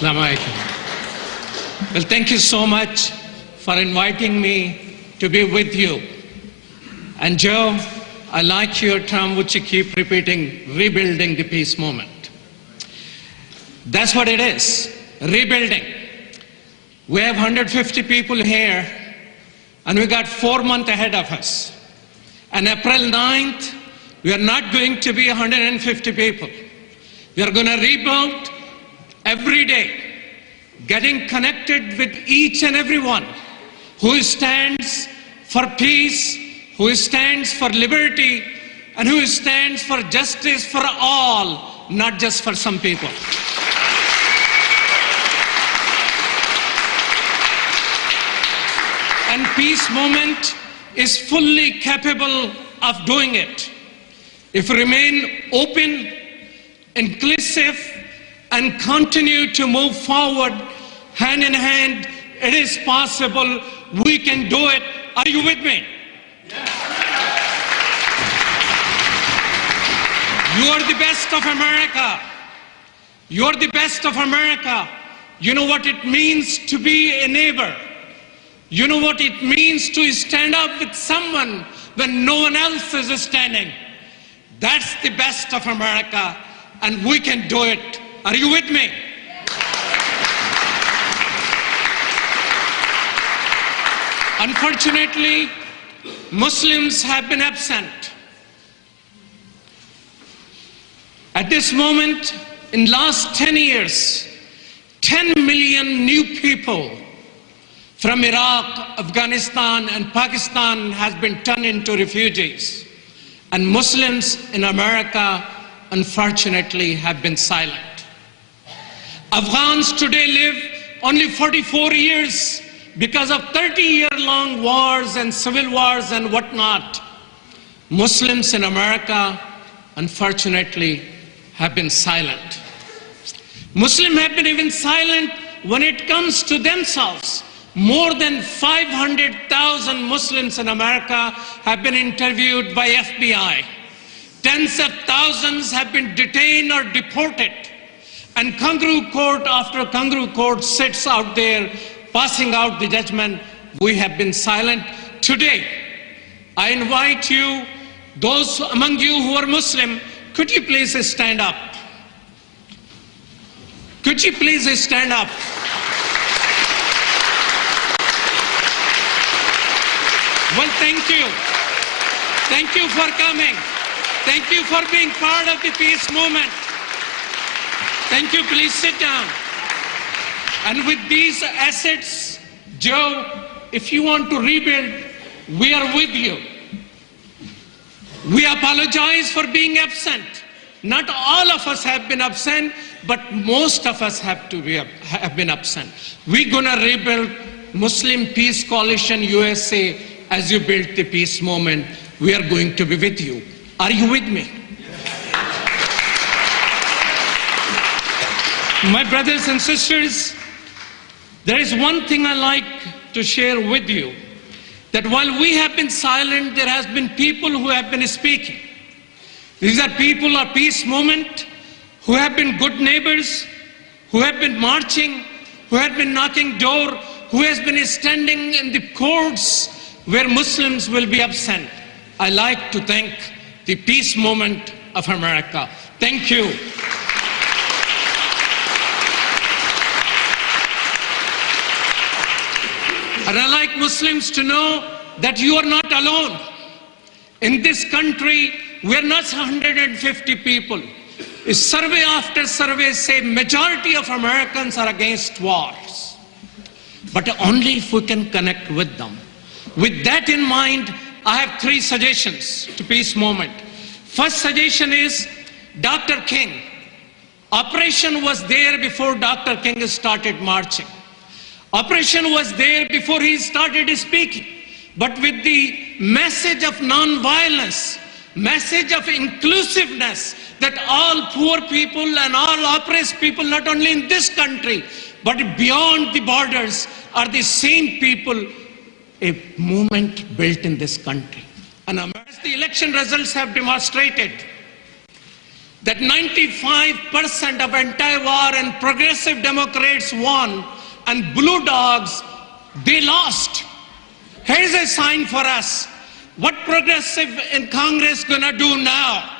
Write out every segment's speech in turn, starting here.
Assalamu alaikum. Well, thank you so much for inviting me to be with you. And Joe, I like your term which you keep repeating, rebuilding the peace movement. That's what it is, rebuilding. We have 150 people here, and we got 4 months ahead of us. And April 9th, we are not going to be 150 people. We are going to rebuild every day, getting connected with each and every one who stands for peace, who stands for liberty, and who stands for justice for all, not just for some people. And peace movement is fully capable of doing it. If we remain open, inclusive, and continue to move forward hand in hand, it is possible. We can do it. Are you with me? You are the best of America. You are the best of America. You know what it means to be a neighbor. You know what it means to stand up with someone when no one else is standing. That's the best of America, and we can do it. Are you with me? Unfortunately, Muslims have been absent. At this moment, in the last 10 years, 10 million new people from Iraq, Afghanistan, and Pakistan has been turned into refugees. And Muslims in America, unfortunately, have been silent. Afghans today live only 44 years because of 30-year-long wars and civil wars and whatnot. Muslims in America, unfortunately, have been silent. Muslims have been even silent when it comes to themselves. More than 500,000 Muslims in America have been interviewed by FBI. Tens of thousands have been detained or deported. And kangaroo court after kangaroo court sits out there passing out the judgment. We have been silent. Today, I invite you, those among you who are Muslim, could you please stand up? Could you please stand up? Well, thank you. Thank you for coming. Thank you for being part of the peace movement. Thank you. Please sit down. And with these assets, Joe, if you want to rebuild, we are with you. We apologize for being absent. Not all of us have been absent, but most of us have been absent. We're going to rebuild Muslim Peace Coalition USA. As you build the peace movement, we are going to be with you. Are you with me? My brothers and sisters, there is one thing I like to share with you, that while we have been silent, there has been people who have been speaking. These are people of peace movement who have been good neighbors, who have been marching, who have been knocking door, who has been standing in the courts where Muslims will be absent. I like to thank the peace movement of America. Thank you. And I like Muslims to know that you are not alone. In this country, we are not 150 people. A survey after survey say majority of Americans are against wars. But only if we can connect with them. With that in mind, I have 3 suggestions to peace movement. First suggestion is Dr. King. Operation was there before Dr. King started marching. Operation was there before he started speaking. But with the message of non-violence, message of inclusiveness, that all poor people and all oppressed people, not only in this country, but beyond the borders, are the same people, a movement built in this country. And as the election results have demonstrated, that 95% of anti-war and progressive Democrats won, and blue dogs, they lost. Here's a sign for us. What progressive in Congress gonna do now?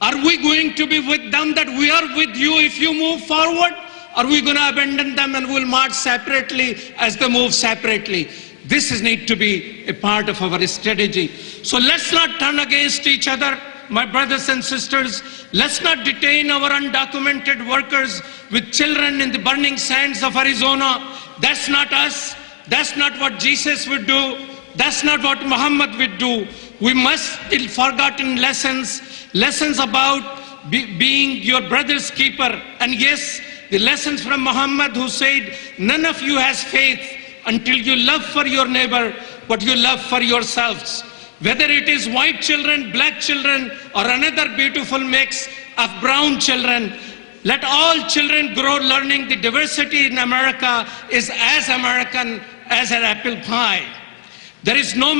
Are we going to be with them, that we are with you if you move forward? Are we gonna abandon them and we'll march separately as they move separately? This is need to be a part of our strategy. So let's not turn against each other, my brothers and sisters. Let's not detain our undocumented workers with children in the burning sands of Arizona. That's not us. That's not what Jesus would do. That's not what Muhammad would do. We must still forgotten lessons about being your brother's keeper. And yes, the lessons from Muhammad, who said, none of you has faith until you love for your neighbor what you love for yourselves. Whether it is white children, black children, or another beautiful mix of brown children, let all children grow learning the diversity in America is as American as an apple pie. There is no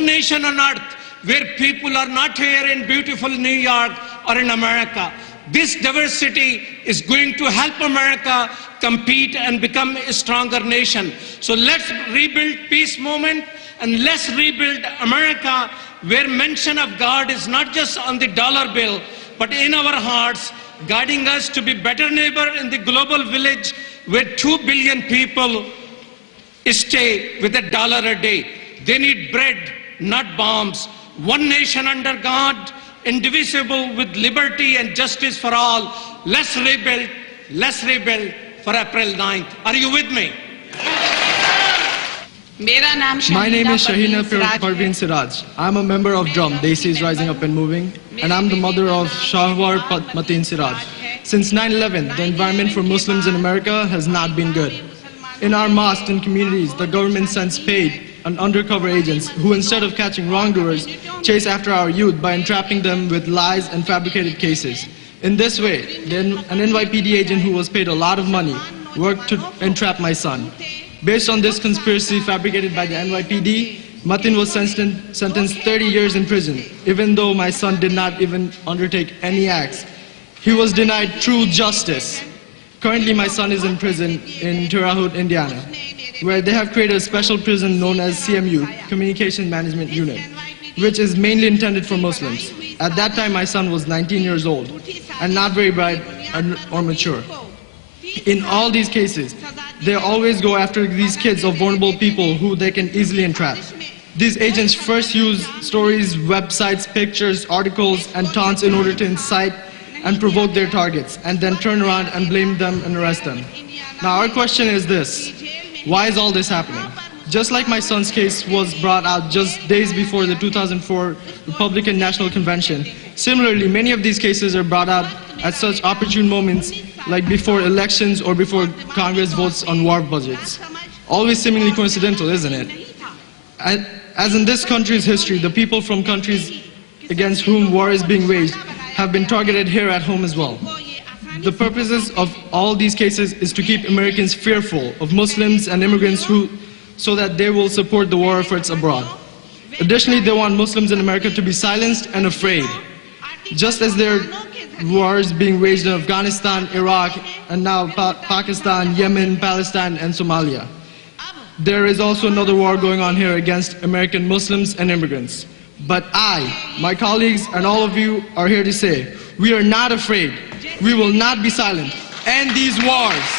nation on earth where people are not here in beautiful New York or in America. This diversity is going to help America compete and become a stronger nation. So let's rebuild peace movement, and let's rebuild America where mention of God is not just on the dollar bill, but in our hearts, guiding us to be better neighbor in the global village where 2 billion people stay with $1 a day. They need bread, not bombs. One nation under God, indivisible with liberty and justice for all. Let's rebuild for April 9th. Are you with me? My name is Shahina Parveen Siraj. I'm a member of DRUM, Desi is Rising Up and Moving, and I'm the mother of Shahwar Mateen Siraj. Since 9/11, the environment for Muslims in America has not been good. In our mosques and communities, the government sends paid and undercover agents who, instead of catching wrongdoers, chase after our youth by entrapping them with lies and fabricated cases. In this way, then an NYPD agent who was paid a lot of money worked to entrap my son. Based on this conspiracy fabricated by the NYPD, Mateen was sentenced 30 years in prison, even though my son did not even undertake any acts. He was denied true justice. Currently, my son is in prison in Terre Haute, Indiana, where they have created a special prison known as CMU, Communication Management Unit, which is mainly intended for Muslims. At that time, my son was 19 years old and not very bright or mature. In all these cases, they always go after these kids of vulnerable people who they can easily entrap. These agents first use stories, websites, pictures, articles, and taunts in order to incite and provoke their targets, and then turn around and blame them and arrest them. Now our question is this: why is all this happening? Just like my son's case was brought out just days before the 2004 Republican National Convention, similarly many of these cases are brought out at such opportune moments like before elections or before Congress votes on war budgets. Always seemingly coincidental, isn't it? As in this country's history, the people from countries against whom war is being waged have been targeted here at home as well. The purposes of all these cases is to keep Americans fearful of Muslims and immigrants so that they will support the war efforts abroad. Additionally, they want Muslims in America to be silenced and afraid. Just as there are wars being waged in Afghanistan, Iraq, and now Pakistan, Yemen, Palestine, and Somalia, there is also another war going on here against American Muslims and immigrants. But I, my colleagues, and all of you are here to say, we are not afraid. We will not be silent. End these wars.